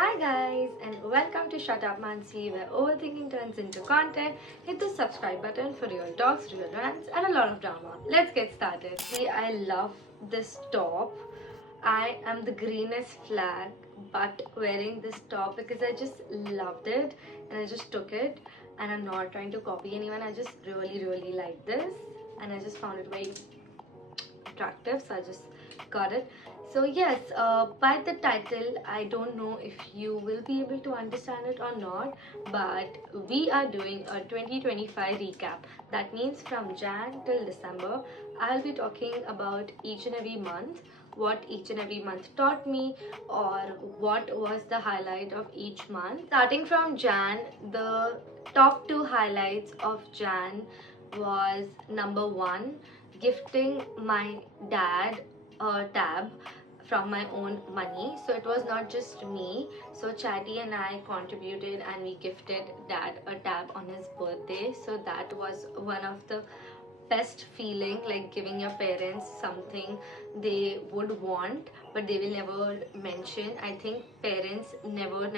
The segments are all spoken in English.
Hi guys, and welcome to Shut Up Mansi, where overthinking turns into content. Hit the subscribe button for real talks, real rants, and a lot of drama. Let's get started. See, I love this top. I am the greenest flag, but wearing this top because I just loved it and I just took it. And I'm not trying to copy anyone. I just really like this, and I just found it very attractive, so I just got it. So yes, by the title I don't know if you will be able to understand it or not, but we are doing a 2025 recap. That means from Jan till December I'll be talking about each and every month, what each and every month taught me, or what was the highlight of each month. Starting from Jan, the top two highlights of Jan was number one, gifting my dad a tab from my own money. So it was not just me. So Chatty and I contributed and we gifted dad a tab on his birthday. So that was one of the best feeling, like giving your parents something they would want but they will never mention. I think parents never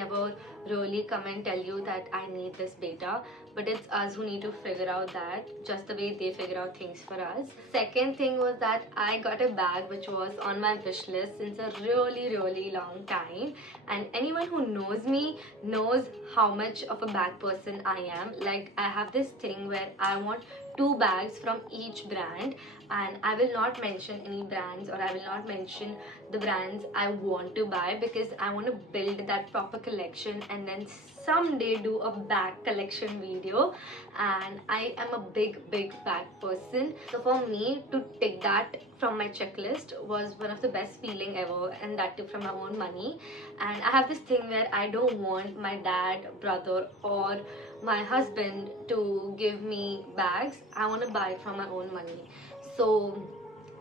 really come and tell you that I need this beta, but it's us who need to figure out that, just the way they figure out things for us. Second thing was that I got a bag which was on my wish list since a really long time, and anyone who knows me knows how much of a bag person I am. Like, I have this thing where I want two bags from each brand, and I will not mention any brands, or I will not mention the brands I want to buy, because I want to build that proper collection and then someday do a bag collection video. And I am a big bag person, so for me to take that from my checklist was one of the best feeling ever, and that too from my own money. And I have this thing where I don't want my dad, brother, or my husband to give me bags. I want to buy it from my own money. So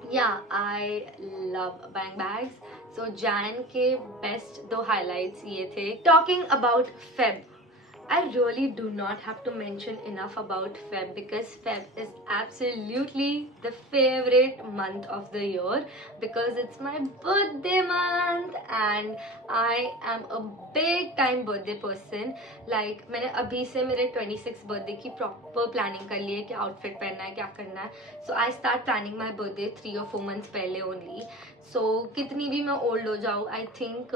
yeah, I love buying bags. So Jan के best दो highlights ये थे. Talking about Feb, I really do not have to mention enough about Feb, because Feb is absolutely the favorite month of the year, because it's my birthday month and I am a big time birthday person. Like, मैंने अभी से मेरे 26 birthday की proper planning कर ली है कि outfit पहनना है, क्या करना है. So I start planning my birthday 3 or 4 months पहले only. So कितनी भी मैं old हो जाऊँ, I think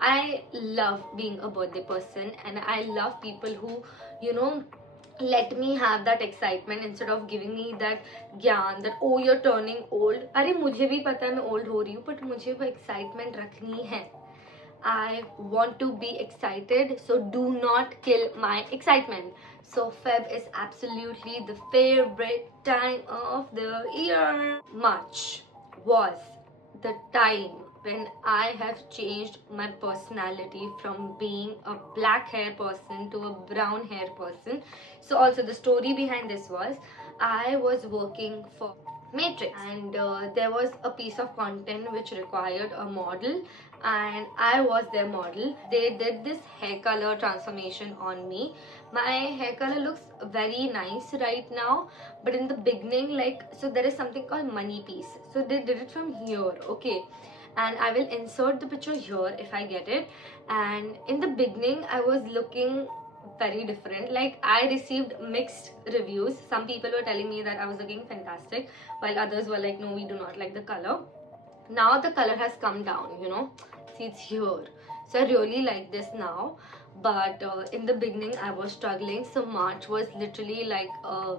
I love being a birthday person, and I love people who, let me have that excitement instead of giving me that ज्ञान that oh you're turning old. अरे मुझे भी पता है मैं old हो रही हूँ, but मुझे वो excitement रखनी है. I want to be excited, so do not kill my excitement. So Feb is absolutely the favorite time of the year. March was the time when I have changed my personality from being a black hair person to a brown hair person. So also the story behind this was, I was working for Matrix, and there was a piece of content which required a model, and I was their model. They did this hair color transformation on me. My hair color looks very nice right now, but in the beginning, like, so there is something called money piece. So they did it from here, okay, and I will insert the picture here if I get it. And in the beginning I was looking very different. Like, I received mixed reviews. Some people were telling me that I was looking fantastic, while others were like, no, we do not like the color. Now the color has come down, see, it's here. So I really like this now, but in the beginning I was struggling. So March was literally like a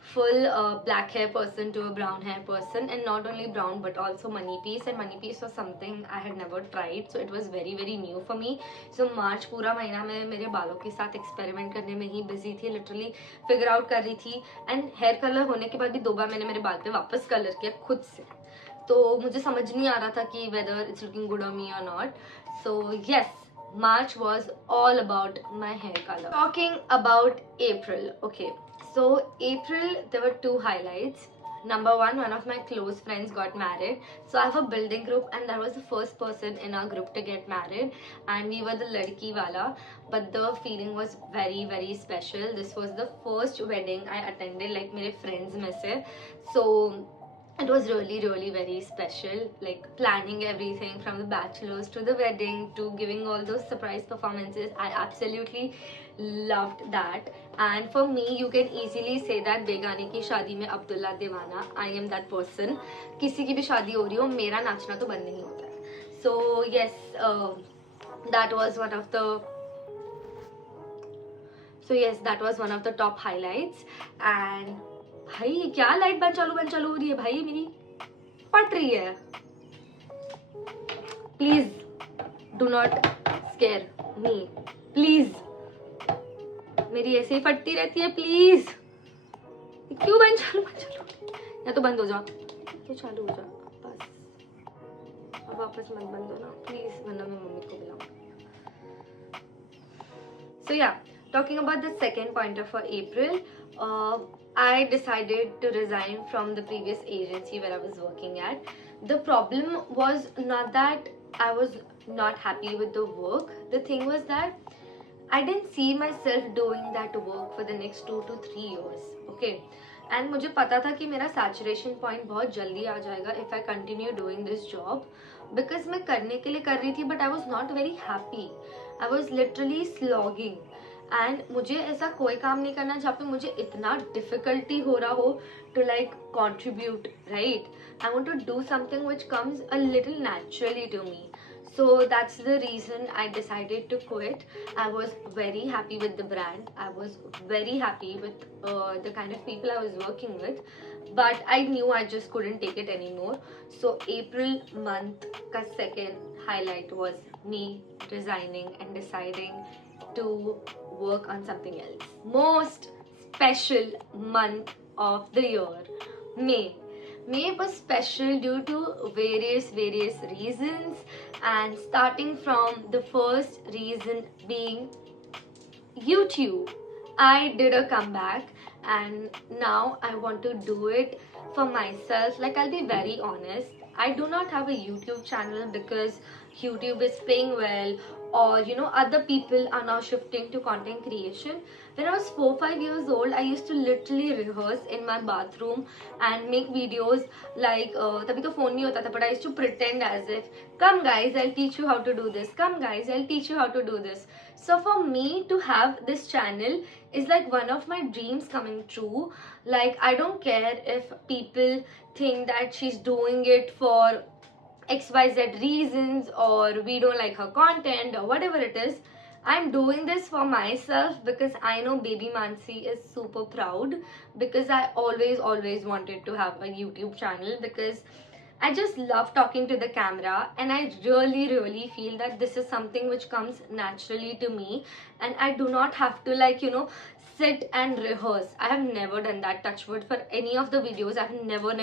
full black hair person to a brown hair person, and not only brown but also money piece. And money piece was something I had never tried, so it was very new for me. So March पूरा महीना मैं मेरे बालों के साथ experiment करने में ही busy थी, लिटरली फिगर आउट कर रही थी. एंड हेयर कलर होने के बाद भी 2 बार मैंने मेरे बाल पे वापस कलर किया खुद से, तो मुझे समझ नहीं आ रहा था कि whether it's looking good on me or not. So yes, March was all about my hair color. Talking about April, okay. So April, there were 2 highlights. Number one of my close friends got married. So I have a building group, and that was the first person in our group to get married, and we were the ladki wala, but the feeling was very special. This was the first wedding I attended, like मेरे friends में से. So it was really really very special, like planning everything from the bachelors to the wedding to giving all those surprise performances. I absolutely loved that. And for me, you can easily say that बेगानी की शादी में अब्दुल्ला दीवाना, I am that person. किसी की भी शादी हो रही हो, मेरा नाचना तो बंद नहीं होता है. So yes, that was one of the that was one of the top highlights. And भाई क्या लाइट बंद चालू हो रही है भाई, मेरी फट रही है. Please do not scare me, please. मेरी ऐसे ही फटती रहती है, प्लीज. क्यों बंद चालू, या तो बंद हो जाओ तो चालू हो जाओ बस. अब वापस मत बंद हो ना प्लीज, वरना मैं मम्मी को बुलाऊंगी. So yeah, talking about the second pointer for April, I decided to resign from the previous agency where I was working at. The problem was not that I was not happy with the work. The thing was that I didn't see myself doing that work for the next 2 to 3 years. Okay. And मुझे पता था कि मेरा saturation point बहुत जल्दी आ जाएगा if I continue doing this job, because मैं करने के लिए कर रही थी, but I was not very happy. I was literally slogging. And मुझे ऐसा कोई काम नहीं करना जहाँ पे मुझे इतना डिफिकल्टी हो रहा हो to like contribute, right. I want to do something which comes a little naturally to me. So that's the reason I decided to quit. I was very happy with the brand. I was very happy with the kind of people I was working with. But I knew I just couldn't take it anymore. So April month ka second highlight was me resigning and deciding to work on something else. Most special month of the year, May. May was special due to various reasons, and starting from the first reason being YouTube. I did a comeback and now I want to do it for myself. Like, I'll be very honest, I do not have a YouTube channel because YouTube is paying well, or you know, other people are now shifting to content creation. When I was 4-5 years old, I used to literally rehearse in my bathroom and make videos. Like तभी तो phone नहीं होता था, but I used to pretend as if, come guys, I'll teach you how to do this, come guys, I'll teach you how to do this. So for me to have this channel is like one of my dreams coming true. Like, I don't care if people think that she's doing it for XYZ reasons, or we don't like her content, or whatever it is. I'm doing this for myself because I know baby Mansi is super proud, because I always wanted to have a YouTube channel, because I just love talking to the camera, and I really feel that this is something which comes naturally to me, and I do not have to, like, you know, sit and rehearse. I have never done that, touch wood, for any of the videos. I have never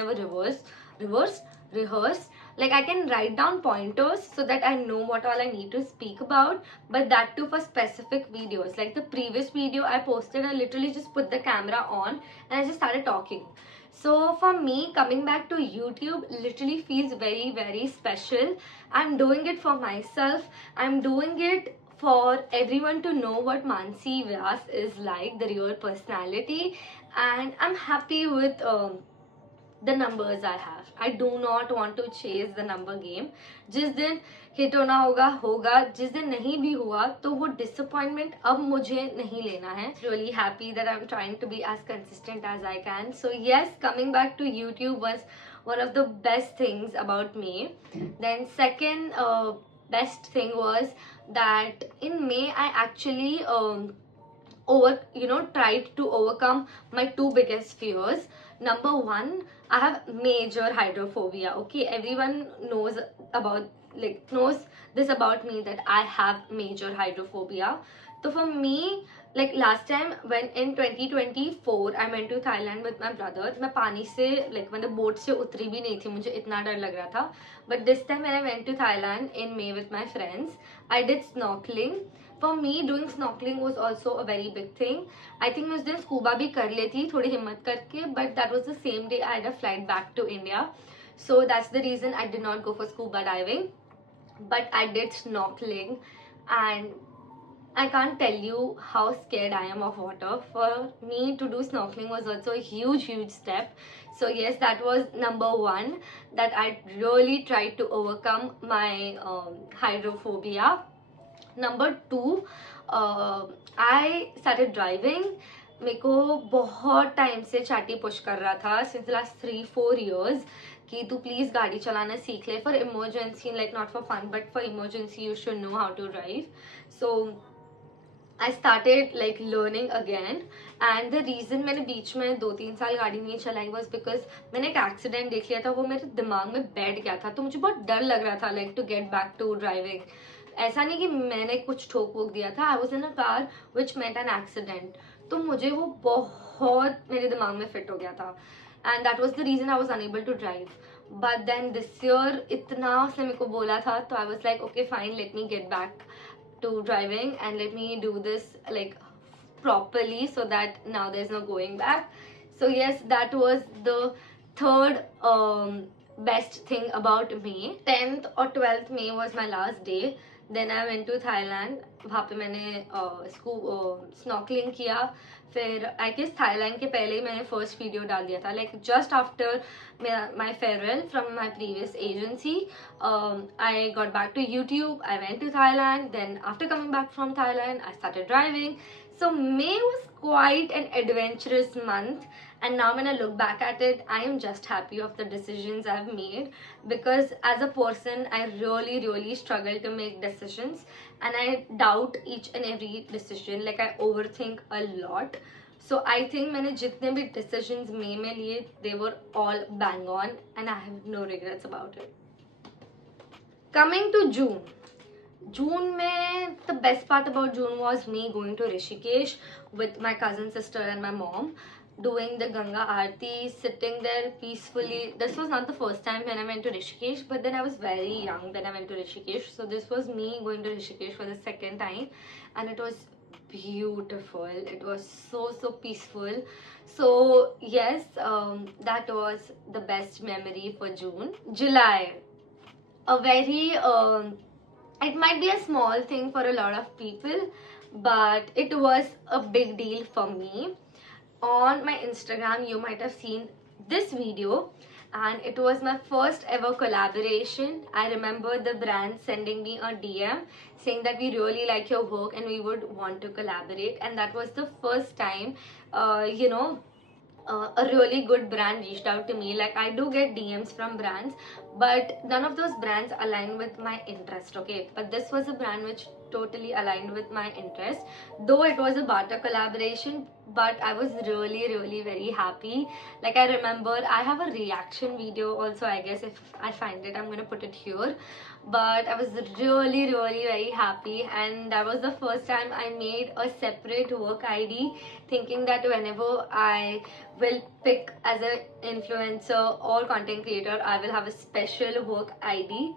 rehearsed. Like, I can write down pointers so that I know what all I need to speak about, but that too for specific videos. Like the previous video I posted, I literally just put the camera on and I just started talking. So for me, coming back to YouTube literally feels very special. I'm doing it for myself. I'm doing it for everyone to know what Mansi Vyas is like, the real personality, and I'm happy with the numbers I have. I do not want to chase the number game. जिस दिन hit होना होगा, जिस दिन नहीं भी हुआ तो वो disappointment अब मुझे नहीं लेना है. Really happy that I'm trying to be as consistent as I can. So yes, coming back to YouTube was one of the best things about me. Then second best thing was that in May I actually tried to overcome my two biggest fears. Number one, I have major hydrophobia. Okay, everyone knows this about me, that I have major hydrophobia. So for me, like last time when in 2024 I went to Thailand with my brother, मैं पानी से मतलब boat से उतरी भी नहीं थी, मुझे इतना डर लग रहा था. But this time when I went to Thailand in May with my friends, I did snorkeling. For me, doing snorkeling was also a very big thing. I think मैं उस दिन scuba भी कर लेती थोड़ी हिम्मत करके, but that was the same day I had a flight back to India. So that's the reason I did not go for scuba diving. But I did snorkeling, and I can't tell you how scared I am of water. For me to do snorkeling was also a huge step. So yes, that was number one, that I really tried to overcome my hydrophobia. Number two, I started driving. मेरे को बहुत time से चाटी push कर रहा था since the last 3-4 years कि तू प्लीज गाड़ी चलाना सीख ले for emergency, like not for fun but for emergency you should know how to drive. So I started like learning again, and the reason मैंने बीच में 2-3 साल गाड़ी नहीं चलाई was because मैंने एक एक्सीडेंट देख लिया था, वो मेरे दिमाग में बैठ गया था, तो मुझे बहुत डर लग रहा था like to get back to driving. ऐसा नहीं कि मैंने कुछ ठोक वोक दिया था, I was in a car which met an accident. तो मुझे वो बहुत मेरे दिमाग में फिट हो गया था, and that was the reason I was unable to drive. But then this year इतना उसने मेरे को बोला था, तो I was like okay fine, let me get back to driving and let me do this like properly so that now there's no going back. So yes, that was the third best thing about me. 10th or 12th May was my last day. Then I went to Thailand. वहाँ पे मैंने snorkelling किया. फिर I guess Thailand के पहले ही मैंने first video डाल दिया था, like just after my farewell from my previous agency. I got back to YouTube. I went to Thailand. Then after coming back from Thailand, I started driving. So May was quite an adventurous month, and now when I look back at it, I am just happy of the decisions I've made, because as a person I really struggle to make decisions, and I doubt each and every decision, like I overthink a lot. So I think मैंने जितने भी decisions May में लिए, they were all bang on, and I have no regrets about it. Coming to June में, the best part about June was me going to Rishikesh with my cousin, sister and my mom, doing the Ganga Aarti, sitting there peacefully. This was not the first time when I went to Rishikesh, but then I was very young when I went to Rishikesh. So this was me going to Rishikesh for the second time, and it was beautiful. It was so peaceful. So yes, that was the best memory for June. July, a very it might be a small thing for a lot of people, but it was a big deal for me. On my Instagram you might have seen this video, and it was my first ever collaboration. I remember the brand sending me a DM saying that we really like your work and we would want to collaborate, and that was the first time a really good brand reached out to me. Like I do get DMs from brands, but none of those brands align with my interest, okay? But this was a brand which totally aligned with my interest, though it was a barter collaboration, but I was really very happy. Like I remember I have a reaction video also, I guess if I find it I'm gonna put it here. But I was really very happy, and that was the first time I made a separate work ID, thinking that whenever I will pick as an influencer or content creator, I will have a special work ID.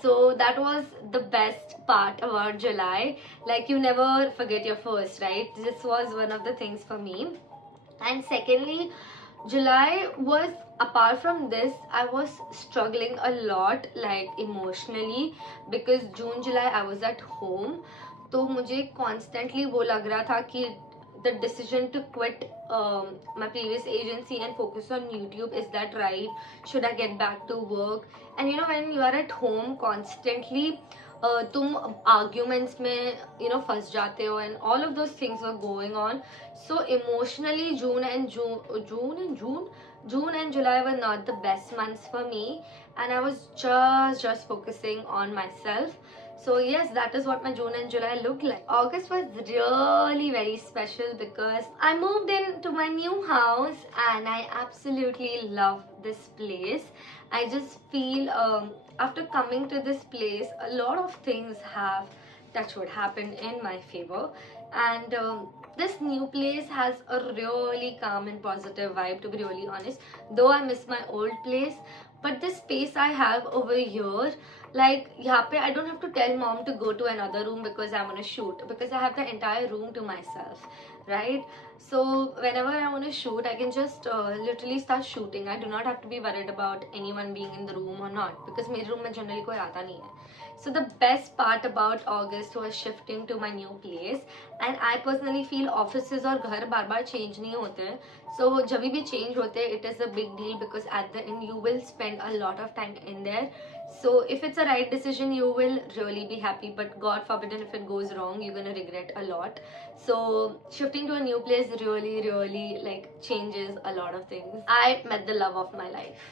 So that was the best part about July. Like you never forget your first, right? This was one of the things for me. And secondly, July was, apart from this, I was struggling a lot like emotionally, because June July I was at home. तो मुझे constantly वो लग रहा था कि the decision to quit my previous agency and focus on YouTube, is that right? Should I get back to work? And when you are at home constantly, तुम arguments में फंस जाते हो, and all of those things were going on. So emotionally, June and July were not the best months for me, and I was just focusing on myself. So yes, that is what my June and July looked like. August was really very special because I moved into my new house and I absolutely love this place. I just feel after coming to this place, a lot of things have that should happen in my favor, and this new place has a really calm and positive vibe, to be really honest. Though I miss my old place, but the space I have over here, like यहाँ पे I don't have to tell mom to go to another room because I want to shoot, because I have the entire room to myself, right? So whenever I want to shoot, I can just literally start shooting. I do not have to be worried about anyone being in the room or not, because मेरे room में generally कोई आता नहीं है. So the best part about August was shifting to my new place, and I personally feel offices और घर बार बार change नहीं होते, so जब भी change होते it is a big deal because at the end you will spend a lot of time in there. So if it's a right decision you will really be happy, but God forbid if it goes wrong you're gonna regret a lot. So shifting to a new place really like changes a lot of things. I met the love of my life,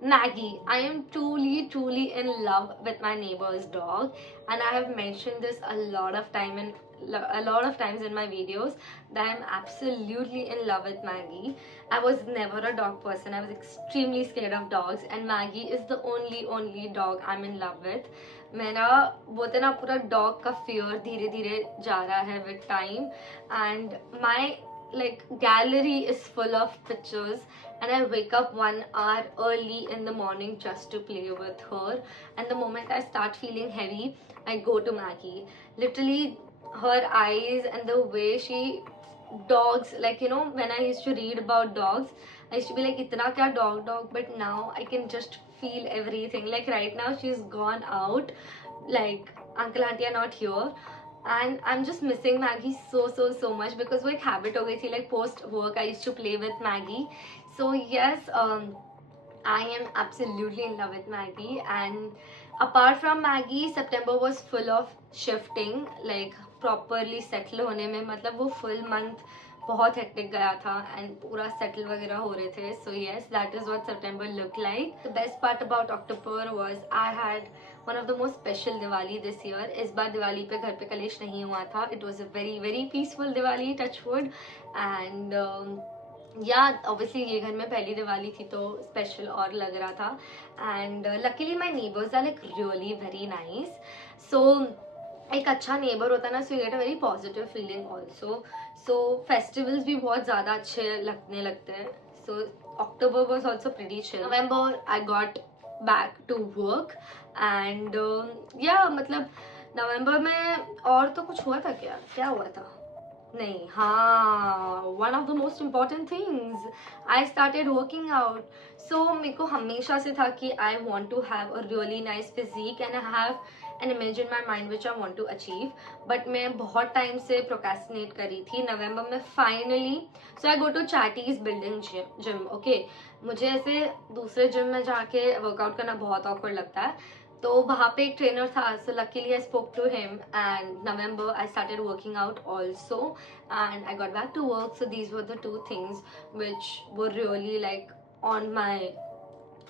Maggie. I am truly in love with my neighbor's dog, and I have mentioned this a lot of times in my videos that I'm absolutely in love with Maggie. I was never a dog person. I was extremely scared of dogs, and Maggie is the only dog I'm in love with. मेरा बोलते ना पूरा dog का fear धीरे धीरे जा रहा है with time, and my like gallery is full of pictures, and I wake up 1 hour early in the morning just to play with her. And the moment I start feeling heavy, I go to Maggie. Literally, her eyes and the way she dogs, like you know, when I used to read about dogs, I used to be like itna kya dog, but now I can just feel everything. Like right now she's gone out, like uncle auntie are not here, and I'm just missing Maggie so much because वो एक habit हो गई थी. Like post work I used to play with Maggie. So yes, I am absolutely in love with Maggie. And apart from Maggie, September was full of shifting, like properly settle होने में, मतलब वो full month बहुत hectic गया था and पूरा settle वगैरह हो रहे थे. So yes, that is what September look like. The best part about October was I had one of the most special Diwali this year. इस बार दिवाली पे घर पे कलेश नहीं हुआ था. It was a very peaceful Diwali, touch wood. And या obviously ये घर में पहली दिवाली थी तो स्पेशल और लग रहा था. And luckily my neighbours are like really very nice. So एक अच्छा नेबर होता है ना, so you get a very positive feeling also. So festivals भी बहुत ज़्यादा अच्छे लगने लगते हैं. So October was also pretty chill. November I got back to work and या मतलब नवंबर में और तो कुछ हुआ था. क्या हुआ था? नहीं, हाँ, one of the most important things, I started working out. So मेरे को हमेशा से था कि I want to have a really nice physique and I have an image in my mind which I want to achieve, but मैं बहुत time से procrastinate कर रही थी. नवंबर में finally, so I go to Chatty's building gym. Okay, मुझे ऐसे दूसरे जिम में जाके वर्कआउट करना बहुत awkward लगता है, तो वहाँ पे एक ट्रेनर था. So luckily I spoke to him and November I started working out also and I got back to work. So these were the two things which were really like on my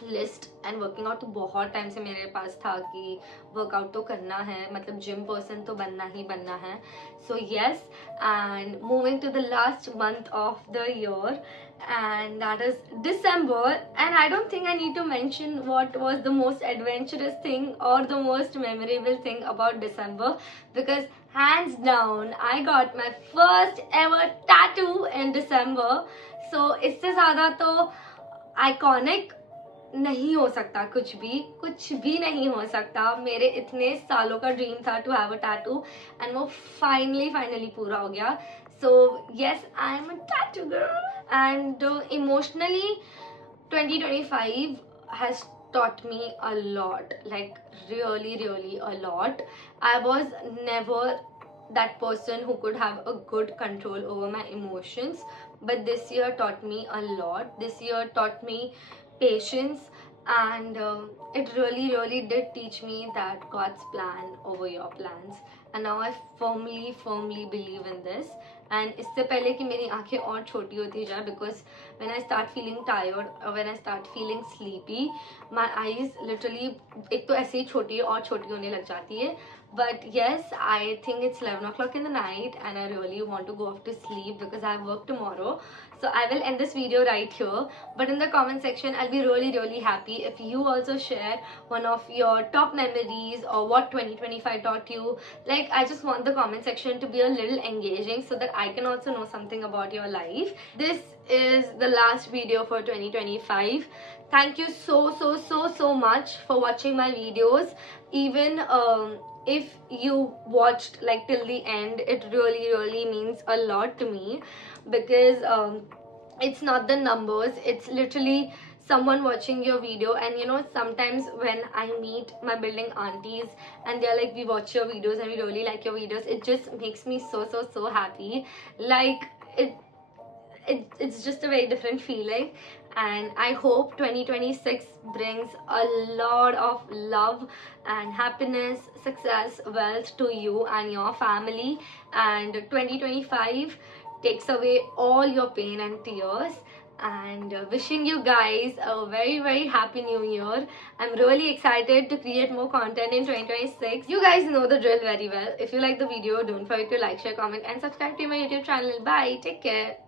list. And working out तो बहुत time से मेरे पास था कि workout तो करना है, मतलब जिम पर्सन तो बनना है. So yes, and moving to the last month of the year and that is December. And I don't think I need to mention what was the most adventurous thing or the most memorable thing about December, because hands down I got my first ever tattoo in December. So इससे ज़्यादा तो iconic नहीं हो सकता, कुछ भी नहीं हो सकता. मेरे इतने सालों का ड्रीम था to have a tattoo and वो फाइनली पूरा हो गया. So yes, I am a tattoo girl. And emotionally 2025 has taught me a lot, like really a lot. I was never that person who could have a good control over my emotions, but this year taught me a lot. This year taught me patience, and it really did teach me that God's plan over your plans, and now I firmly believe in this. And इससे पहले कि मेरी आंखें और छोटी होती जाए, because when I start feeling tired or when I start feeling sleepy, my eyes literally एक तो ऐसे ही छोटी और छोटी होने लग जाती है. But yes, I think it's 11 o'clock in the night and I really want to go off to sleep because I have work tomorrow. So I will end this video right here. But in the comment section, I'll be really happy if you also share one of your top memories or what 2025 taught you. Like, I just want the comment section to be a little engaging so that I can also know something about your life. This is the last video for 2025. Thank you so much for watching my videos. Even if you watched like till the end, it really means a lot to me, because it's not the numbers, it's literally someone watching your video. And you know, sometimes when I meet my building aunties and they're like, we watch your videos and we really like your videos, it just makes me so happy. Like it's just a very different feeling. And I hope 2026 brings a lot of love and happiness, success, wealth to you and your family, and 2025 takes away all your pain and tears. And wishing you guys a very happy new year. I'm really excited to create more content in 2026. You guys know the drill very well. If you like the video, don't forget to like, share, comment and subscribe to my YouTube channel. Bye, take care.